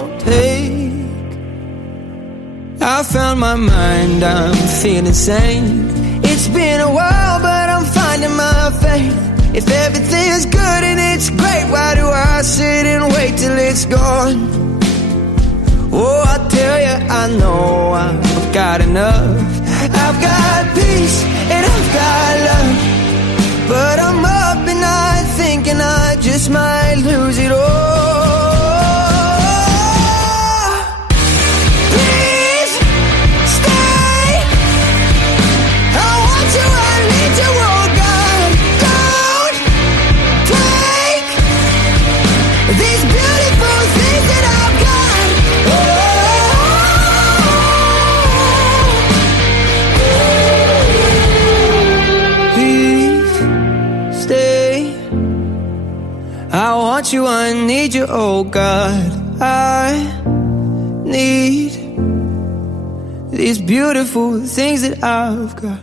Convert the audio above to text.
won't take. I found my mind, I'm feeling sane. It's been a while, but I'm finding my faith. If everything's good and it's great, why do I sit and wait till it's gone? Oh, I tell you, I know I've got enough. I've got peace and I've got love, but I'm up and I thinking I just might lose it all. Please stay. I want you, I need you, oh God. Don't take these beautiful things that I've got. Please stay. I want you, I need you, oh God. I need these beautiful things that I've got.